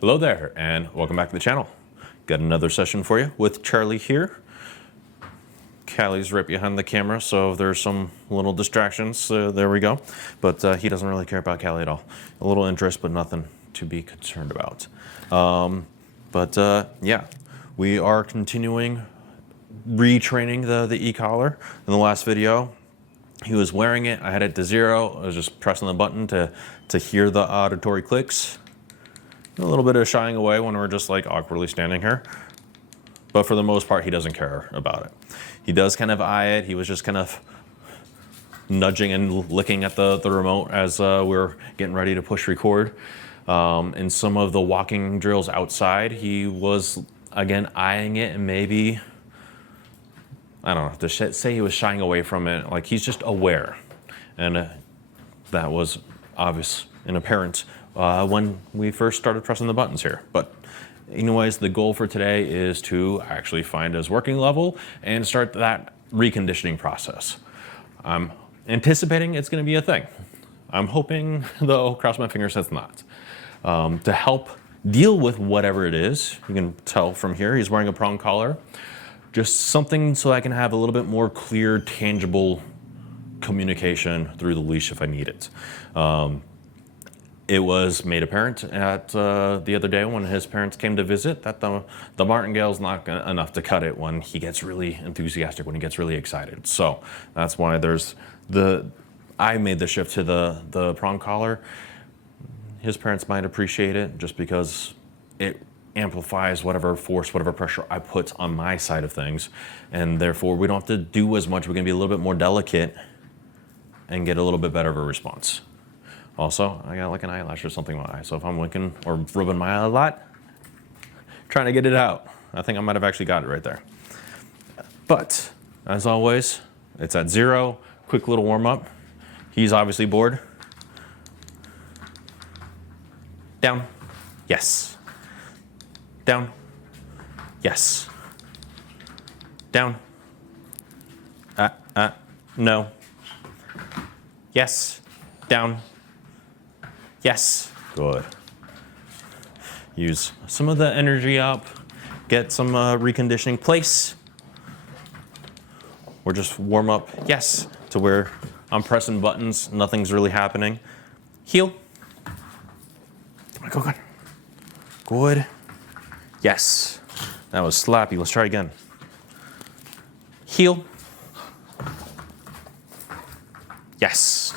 Hello there, and welcome back to the channel. Got another session for you with Charlie here. Callie's right behind the camera, so if there's some little distractions, there we go. But he doesn't really care about Callie at all. A little interest, but nothing to be concerned about. Yeah, we are continuing retraining the e-collar. In the last video, he was wearing it. I had it to 0. I was just pressing the button to hear the auditory clicks. A little bit of shying away when we're just like awkwardly standing here. But for the most part, he doesn't care about it. He does kind of eye it. He was just kind of nudging and licking at the remote as we're getting ready to push record. In some of the walking drills outside, he was, again, eyeing it and maybe, I don't know, to say he was shying away from it. Like, he's just aware. And that was obvious and apparent when we first started pressing the buttons here. But anyways, the goal for today is to actually find his working level and start that reconditioning process. I'm anticipating it's going to be a thing. I'm hoping, though, cross my fingers, it's not. To help deal with whatever it is, you can tell from here, he's wearing a prong collar. Just something so I can have a little bit more clear, tangible communication through the leash if I need it. It was made apparent at the other day when his parents came to visit that the martingale's not enough to cut it when he gets really enthusiastic, when he gets really excited. So that's why I made the shift to the prong collar. His parents might appreciate it just because it amplifies whatever force, whatever pressure I put on my side of things. And therefore we don't have to do as much. We can be a little bit more delicate and get a little bit better of a response. Also, I got like an eyelash or something in my eye, so if I'm winking or rubbing my eye a lot, trying to get it out. I think I might have actually got it right there. But, as always, it's at 0, quick little warm up. He's obviously bored. Down, yes. Down, yes. Down, no. Yes, down. Yes, good. Use some of the energy up, get some reconditioning place. Or just warm up, yes, to where I'm pressing buttons, nothing's really happening. Heel. Come on, go. Good. Yes, that was slappy, let's try again. Heel. Yes.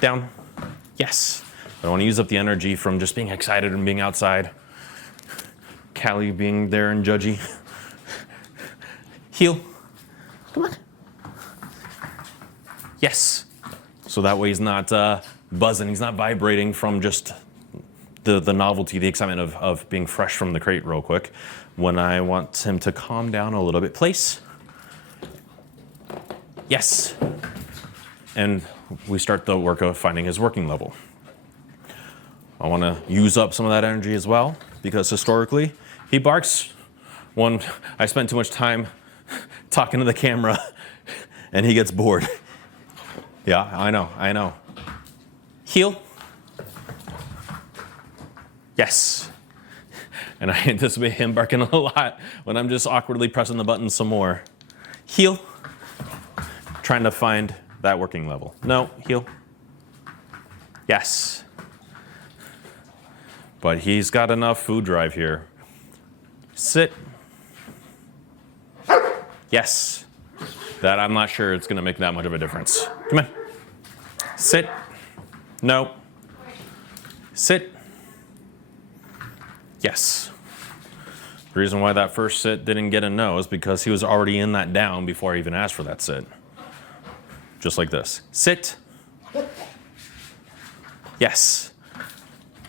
Down, yes. I don't want to use up the energy from just being excited and being outside. Callie being there and judgy. Heel, come on. Yes. So that way he's not buzzing, he's not vibrating from just the novelty, the excitement of being fresh from the crate real quick. When I want him to calm down a little bit, place. Yes. And we start the work of finding his working level. I want to use up some of that energy as well, because historically, he barks when I spend too much time talking to the camera and he gets bored. Yeah, I know. Heel. Yes. And I anticipate him barking a lot when I'm just awkwardly pressing the button some more. Heel. Trying to find that working level. No, heel. Yes. But he's got enough food drive here. Sit. Yes. That I'm not sure it's gonna make that much of a difference. Come on. Sit. No. Sit. Yes. The reason why that first sit didn't get a no is because he was already in that down before I even asked for that sit. Just like this. Sit. Yes.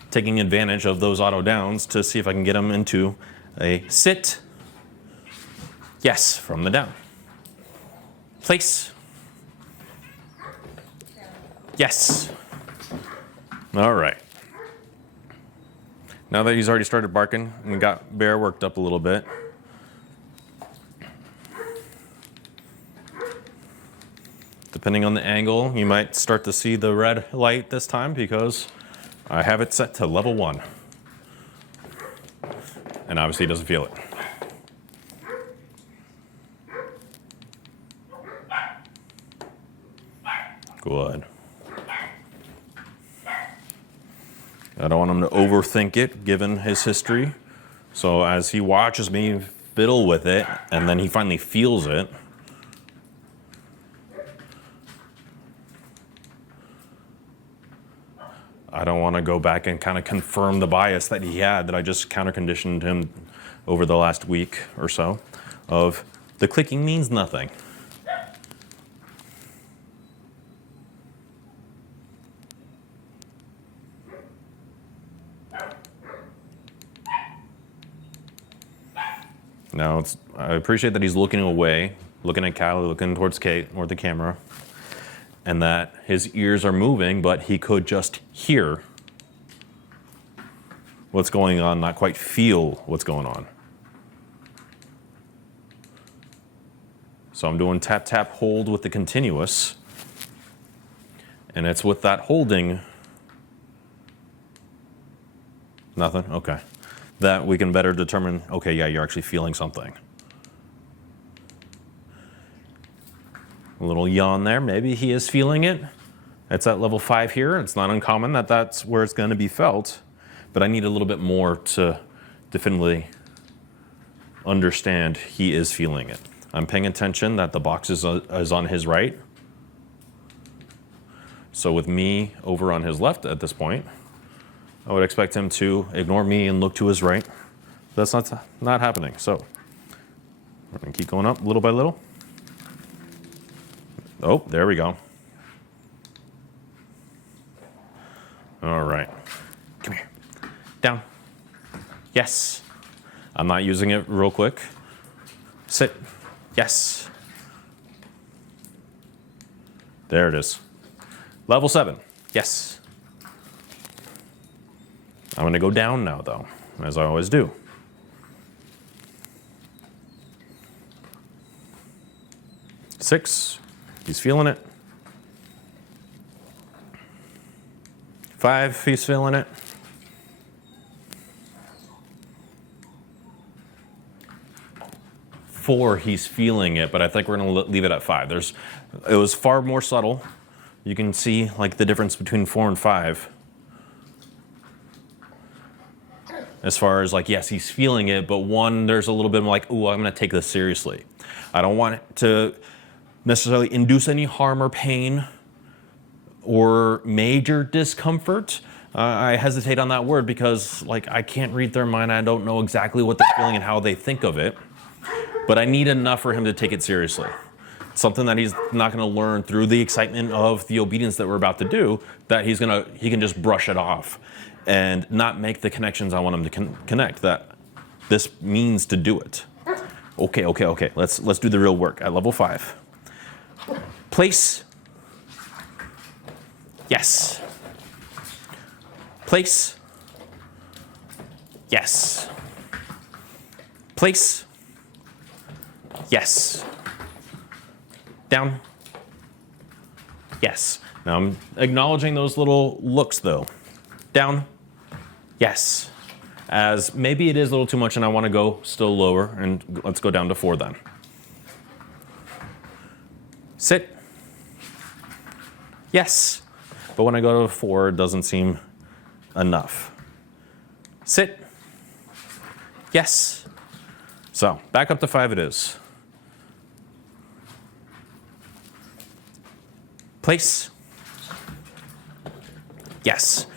Taking advantage of those auto downs to see if I can get him into a sit. Yes, from the down. Place. Yes. All right. Now that he's already started barking and got Bear worked up a little bit, the Depending on the angle, you might start to see the red light this time because I have it set to level 1. And obviously he doesn't feel it. Good. I don't want him to overthink it, given his history. So as he watches me fiddle with it, and then he finally feels it, I don't want to go back and kind of confirm the bias that he had, that I just counter-conditioned him over the last week or so, of the clicking means nothing. Now, I appreciate that he's looking away, looking at Callie, looking towards Kate or the camera, and that his ears are moving, but he could just hear what's going on, not quite feel what's going on. So I'm doing tap, tap, hold with the continuous, and it's with that holding, nothing, okay, that we can better determine, okay, yeah, you're actually feeling something. A little yawn there, maybe he is feeling it. It's at level 5 here. It's not uncommon that that's where it's gonna be felt, but I need a little bit more to definitively understand he is feeling it. I'm paying attention that the box is on his right. So with me over on his left at this point, I would expect him to ignore me and look to his right. That's not happening. So we're gonna keep going up little by little. Oh, there we go. All right, come here, down. Yes, I'm not using it real quick. Sit, yes. There it is. Level 7, yes. I'm gonna go down now though, as I always do. Six, he's feeling it. 5, he's feeling it. 4, he's feeling it, but I think we're gonna leave it at 5. It was far more subtle. You can see like the difference between 4 and 5. As far as like, yes, he's feeling it, but 1, there's a little bit more like, ooh, I'm gonna take this seriously. I don't want it to necessarily induce any harm or pain or major discomfort. I hesitate on that word because like I can't read their mind. I don't know exactly what they're feeling and how they think of it, but I need enough for him to take it seriously. Something that he's not gonna learn through the excitement of the obedience that we're about to do, that he can just brush it off and not make the connections I want him to connect, that this means to do it. Okay, let's do the real work at level 5. Place. Yes. Place. Yes. Place. Yes. Down. Yes. Now I'm acknowledging those little looks though. Down. Yes. As maybe it is a little too much and I want to go still lower, and let's go down to 4 then. Sit. Yes. But when I go to 4, it doesn't seem enough. Sit. Yes. So back up to 5 it is. Place. Yes.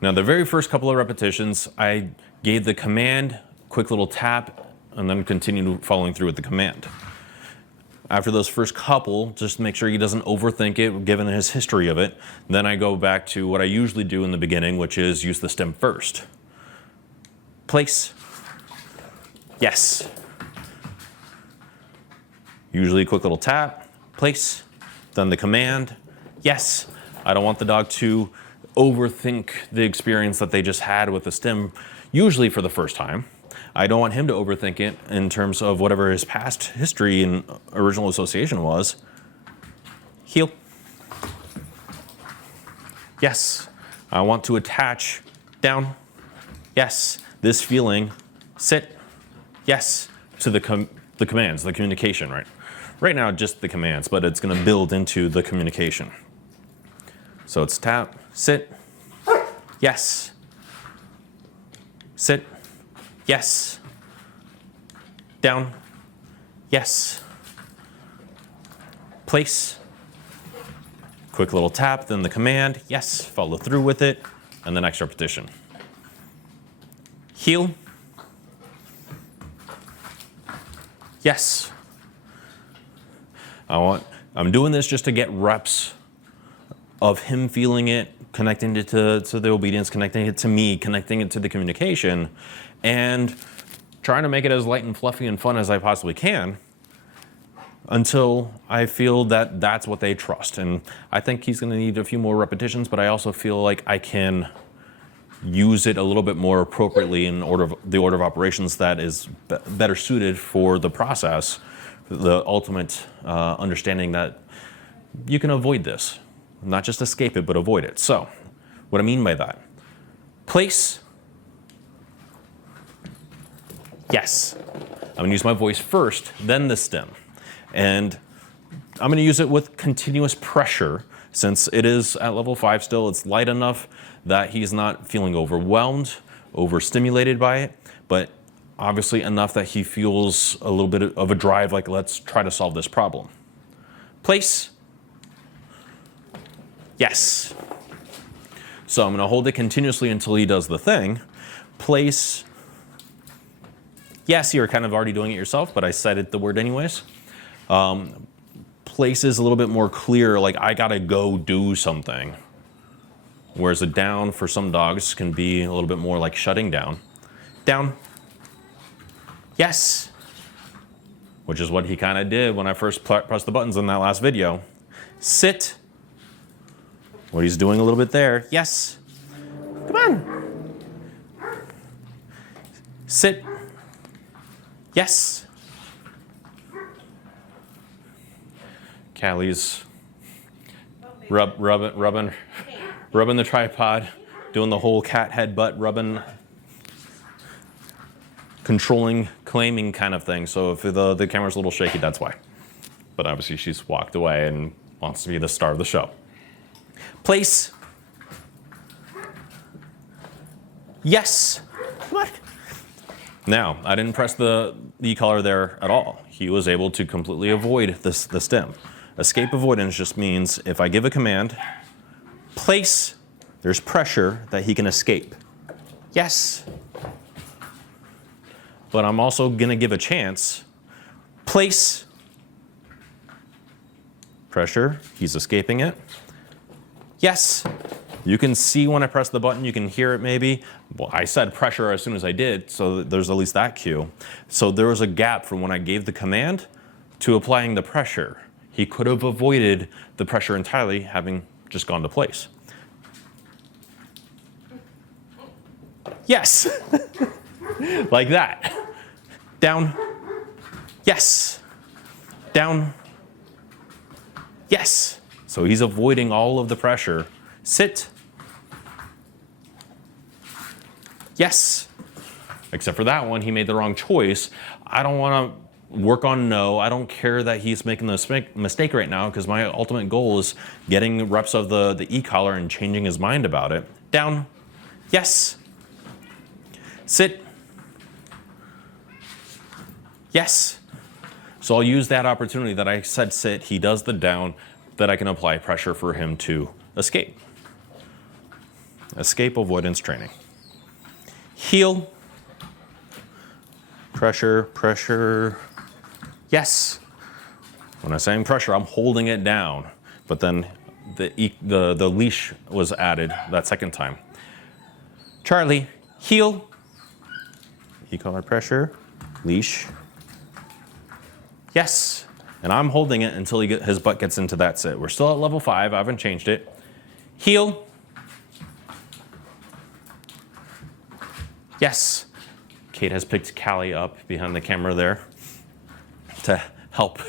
Now the very first couple of repetitions, I gave the command, quick little tap, and then continued following through with the command. After those first couple, just make sure he doesn't overthink it, given his history of it. Then I go back to what I usually do in the beginning, which is use the stem first. Place. Yes. Usually a quick little tap, place, then the command, yes. I don't want the dog to overthink the experience that they just had with the stem, usually for the first time. I don't want him to overthink it in terms of whatever his past history and original association was. heel. Yes, I want to attach, down. Yes, this feeling, sit. Yes, to the commands, the communication, right? Right now, just the commands, but it's gonna build into the communication. So it's tap, sit, yes, sit, yes, down, yes, place, quick little tap, then the command, yes, follow through with it, and the next repetition. Heel, yes. I'm doing this just to get reps of him feeling it, connecting it to the obedience, connecting it to me, connecting it to the communication, and trying to make it as light and fluffy and fun as I possibly can until I feel that that's what they trust. And I think he's gonna need a few more repetitions, but I also feel like I can use it a little bit more appropriately in the order of operations that is better suited for the process, the ultimate understanding that you can avoid this. Not just escape it, but avoid it. So, what I mean by that, place, yes. I'm gonna use my voice first, then the stem. And I'm gonna use it with continuous pressure, since it is at level 5 still. It's light enough that he's not feeling overwhelmed, overstimulated by it, but obviously enough that he feels a little bit of a drive, like let's try to solve this problem. Place, yes. So I'm gonna hold it continuously until he does the thing. Place, yes, you're kind of already doing it yourself, but I cited the word anyways. Place is a little bit more clear, like I gotta go do something. Whereas a down for some dogs can be a little bit more like shutting down. Down, yes. Which is what he kind of did when I first pressed the buttons in that last video. Sit, what he's doing a little bit there, yes. Come on. Sit, yes. Callie's rubbing the tripod, doing the whole cat headbutt, rubbing, controlling, claiming kind of thing. So if the camera's a little shaky, that's why. But obviously she's walked away and wants to be the star of the show. Place. Yes. What? Now, I didn't press the e-collar there at all. He was able to completely avoid the stem. Escape avoidance just means if I give a command, place, there's pressure that he can escape. Yes. But I'm also gonna give a chance. Place, pressure, he's escaping it. Yes. You can see when I press the button, you can hear it maybe. Well, I said pressure as soon as I did, so there's at least that cue. So there was a gap from when I gave the command to applying the pressure. He could have avoided the pressure entirely, having just gone to place. Yes. Like that. Down. Yes. Down. Yes. So he's avoiding all of the pressure. Sit. Yes. Except for that one, he made the wrong choice. I don't want to work on no. I don't care that he's making this mistake right now, because my ultimate goal is getting reps of the e-collar and changing his mind about it. Down. Yes. Sit. Yes. So I'll use that opportunity that I said sit, he does the down, that I can apply pressure for him to escape. Escape avoidance training. Heel. Pressure, pressure. Yes. When I'm saying pressure, I'm holding it down, but then the leash was added that second time. Charley, heel. E-collar pressure, leash. Yes. And I'm holding it until his butt gets into that sit. We're still at level 5, I haven't changed it. Heel. Yes. Kate has picked Callie up behind the camera there to help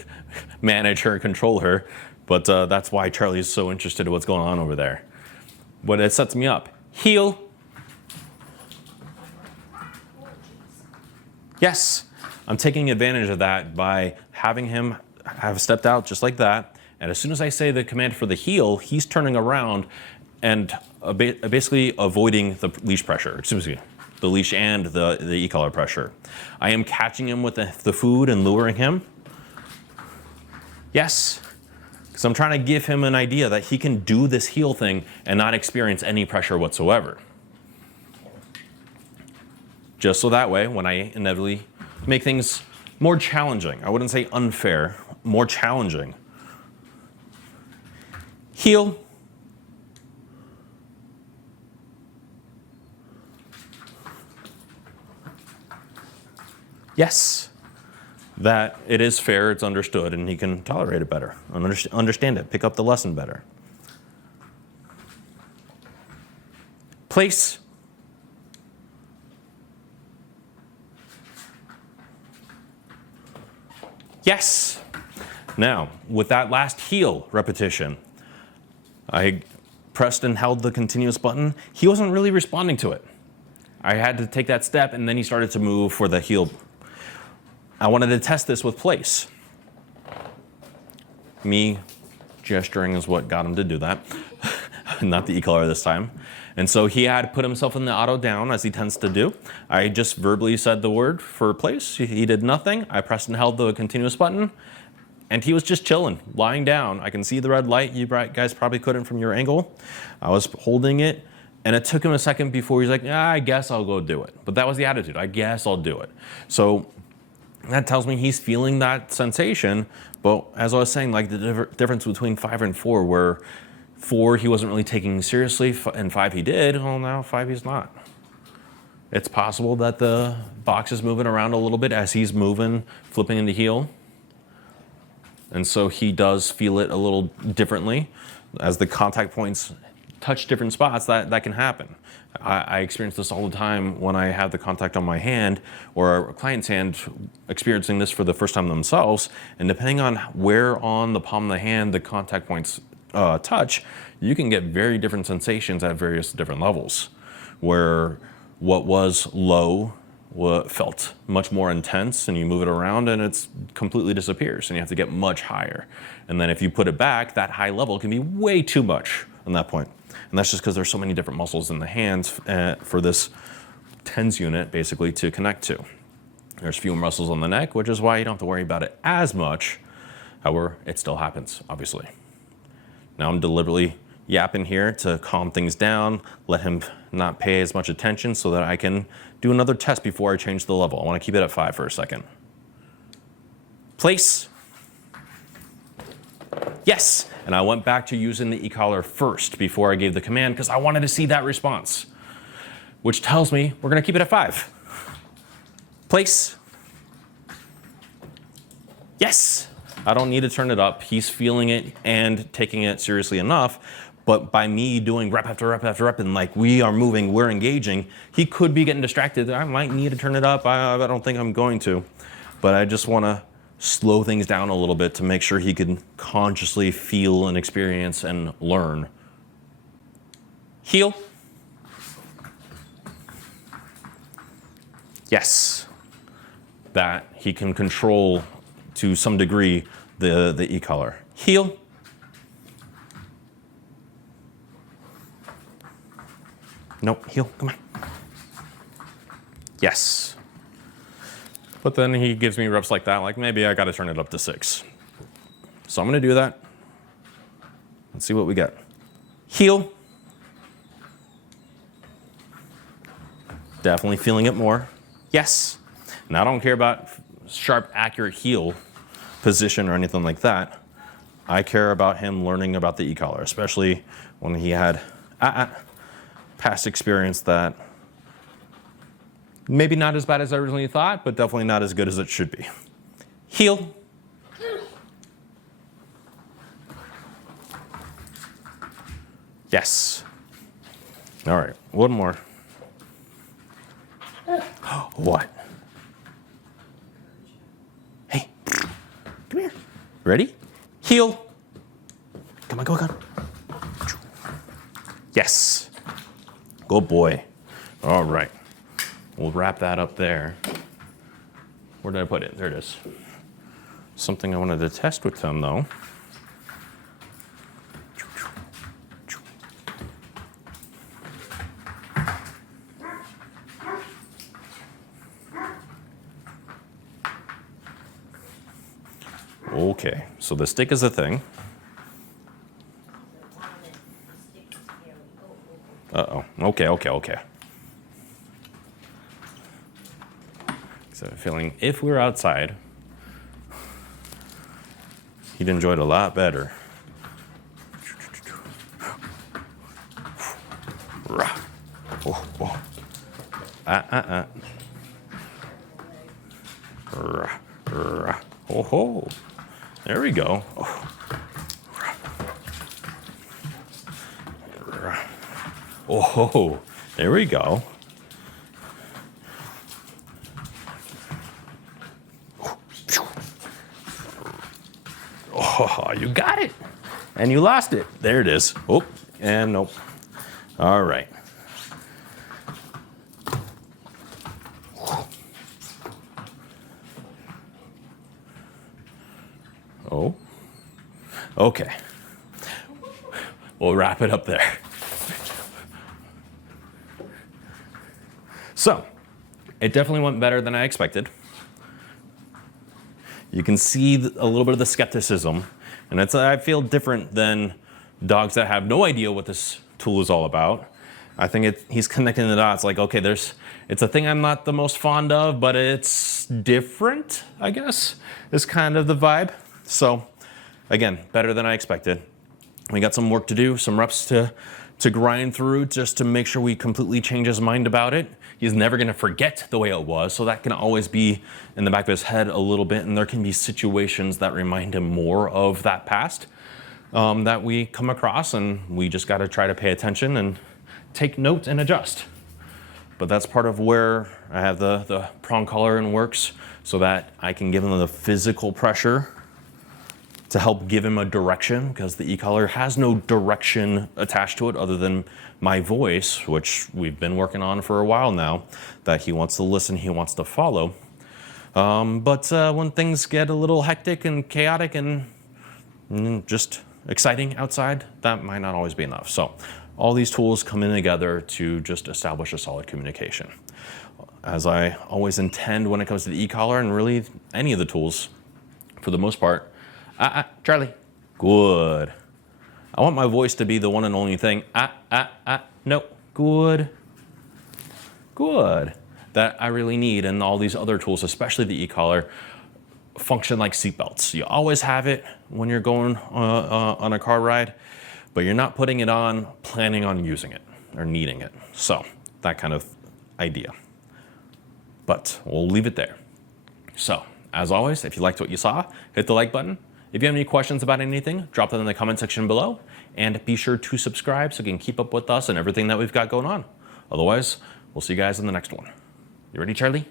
manage her and control her. But that's why Charlie is so interested in what's going on over there. But it sets me up. Heel. Yes, I'm taking advantage of that by having him have stepped out just like that. And as soon as I say the command for the heel, he's turning around and basically avoiding the leash pressure, excuse me, the leash and the e-collar pressure. I am catching him with the food and luring him. Yes, because I'm trying to give him an idea that he can do this heel thing and not experience any pressure whatsoever. Just so that way, when I inevitably make things more challenging, I wouldn't say unfair, more challenging. Heel. Yes, that it is fair, it's understood, and he can tolerate it better, understand it, pick up the lesson better. Place. Yes. Now, with that last heel repetition, I pressed and held the continuous button. He wasn't really responding to it. I had to take that step, and then he started to move for the heel. I wanted to test this with place. Me gesturing is what got him to do that, not the e-collar this time. And so he had put himself in the auto down, as he tends to do. I just verbally said the word for place. He did nothing. I pressed and held the continuous button, and he was just chilling, lying down. I can see the red light. You guys probably couldn't from your angle. I was holding it, and it took him a second before he's like, I guess I'll go do it. But that was the attitude. I guess I'll do it. So that tells me he's feeling that sensation. But as I was saying, like the difference between 5 and 4, where 4 he wasn't really taking seriously, and 5 he did. Well, now 5 he's not. It's possible that the box is moving around a little bit as he's moving, flipping into heel. And so he does feel it a little differently. As the contact points touch different spots, that can happen. I experience this all the time when I have the contact on my hand or a client's hand experiencing this for the first time themselves. And depending on where on the palm of the hand the contact points touch, you can get very different sensations at various different levels, where what was low felt much more intense, and you move it around and it completely disappears, and you have to get much higher. And then if you put it back, that high level can be way too much on that point. And that's just because there's so many different muscles in the hands for this TENS unit basically to connect to. There's fewer muscles on the neck, which is why you don't have to worry about it as much. However, it still happens, obviously. Now I'm deliberately yapping here to calm things down, let him not pay as much attention so that I can do another test before I change the level. I want to keep it at 5 for a second. Place. Yes. And I went back to using the e-collar first before I gave the command because I wanted to see that response, which tells me we're going to keep it at 5. Place. Yes. I don't need to turn it up. He's feeling it and taking it seriously enough. But by me doing rep after rep after rep and like we are moving, we're engaging, he could be getting distracted. I might need to turn it up. I don't think I'm going to. But I just want to slow things down a little bit to make sure he can consciously feel and experience and learn. Heel. Yes. That he can control to some degree the e-collar. Heel. Nope, heel, come on. Yes. But then he gives me reps like that, like maybe I gotta turn it up to 6. So I'm gonna do that. Let's see what we get. Heel. Definitely feeling it more. Yes. Now I don't care about sharp, accurate heel position or anything like that. I care about him learning about the e-collar, especially when he had past experience that maybe not as bad as I originally thought, but definitely not as good as it should be. Heel. Yes. All right, one more. What? Hey, come here. Ready? Heel. Come on, go, go. Yes. Good boy. All right. We'll wrap that up there. Where did I put it? There it is. Something I wanted to test with them, though. Okay, so the stick is a thing. Uh-oh. Okay. So I'm feeling if we were outside, he'd enjoy it a lot better. Oh ho. There we go. Oh, there we go. Oh, you got it. And you lost it. There it is. Oh, and nope. All right. Oh, okay. We'll wrap it up there. So, it definitely went better than I expected. You can see a little bit of the skepticism, and I feel different than dogs that have no idea what this tool is all about. I think he's connecting the dots like, okay, it's a thing I'm not the most fond of, but it's different, I guess, is kind of the vibe. So, again, better than I expected. We got some work to do, some reps to grind through just to make sure we completely change his mind about it. He's never gonna forget the way it was, so that can always be in the back of his head a little bit, and there can be situations that remind him more of that past that we come across, and we just gotta try to pay attention and take note and adjust. But that's part of where I have the prong collar in works, so that I can give him the physical pressure to help give him a direction, because the e-collar has no direction attached to it other than my voice, which we've been working on for a while now, that he wants to listen, he wants to follow. But when things get a little hectic and chaotic and just exciting outside, that might not always be enough. So all these tools come in together to just establish a solid communication. As I always intend when it comes to the e-collar and really any of the tools, for the most part, Charlie, good. I want my voice to be the one and only thing. No, good. Good. That I really need, and all these other tools, especially the e-collar, function like seatbelts. You always have it when you're going on a car ride, but you're not putting it on planning on using it or needing it. So that kind of idea. But we'll leave it there. So as always, if you liked what you saw, hit the like button. If you have any questions about anything, drop them in the comment section below, and be sure to subscribe so you can keep up with us and everything that we've got going on. Otherwise, we'll see you guys in the next one. You ready, Charlie?